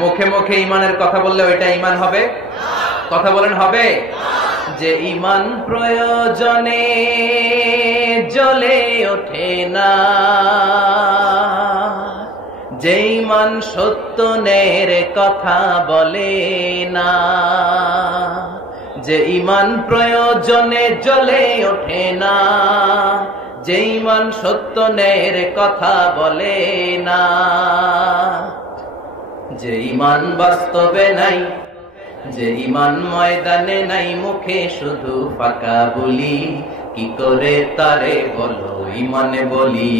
মুখে মুখে ইমানের কথা বললে ওইটা ইমান হবে? কথা বলেন হবে? যে ইমান প্রয়োজনে জ্বলে ওঠে না, যে ইমান সত্য নের কথা বলে না, যে ইমান প্রয়োজনে জ্বলে ওঠে না, যে ইমান সত্য নের কথা বলে না, যে ইমান বাস্তবে নাই, যে ইমান ময়দানে নাই, মুখে শুধু ফাঁকা বলি, কি করে তারে বলো ইমানে বলি,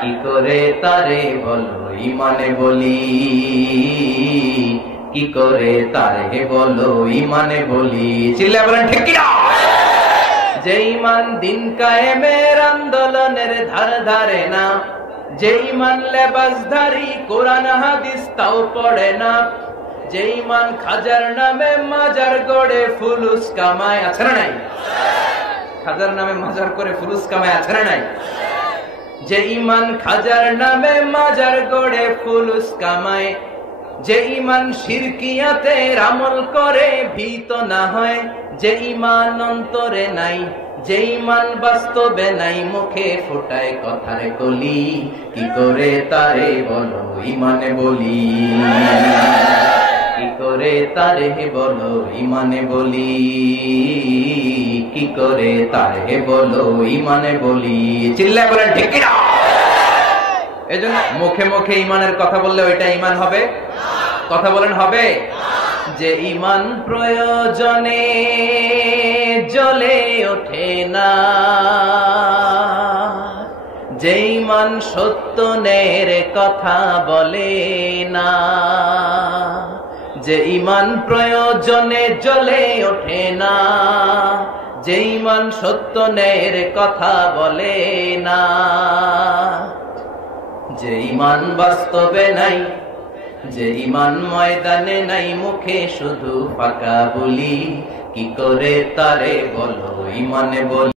কি করে তারে বলো ইমানে বলি, কি করে তারে বলো ইমানে বলি। চিল্লায়ে বলেন ঠিক কি না? যে ইমান দিন কায়েমের আন্দোলনের ধার ধারে না, যে ইমান লেবাসধারী কোরআন হাদিস তাও পড়ে না, যে ইমান খাজার নামে মাজার গড়ে ফুলুস কামায়, আছে না নাই? খাজার নামে মাজার করে ফুলুস কামায়, আছে না নাই? যে ইমান খাজার নামে মাজার গড়ে ফুলুস কামায়, যে ইমান শিরকিয়াতের আমল করে ভীত না হয়, যে ইমান অন্তরে নাই, যে ইমান বাস্তবে নাই, মুখে ফোটায় কথার কলি, কি করে তারে বলো ইমানে বলি, কি করে তারে বলো ইমানে বলি, কি করে তারে বলো ইমানে বলি। চিল্লায় বলেন ঠিক কি না? এজন্য মুখে মুখে ইমানের কথা বললে ওইটা ইমান হবে? কথা বলেন হবে? যে ইমান প্রয়োজনে জ্বলে ওঠে না, যে ইমান সত্য নের কথা বলে না, যে ইমান প্রয়োজনে জ্বলে ওঠে না, যে ইমান সত্য নের কথা বলে না, যে ইমান বাস্তবে নাই, যে ইমান ময়দানে নাই, মুখে শুধু ফাঁকা বলি, কি করে তারে বলো ইমানে বলি।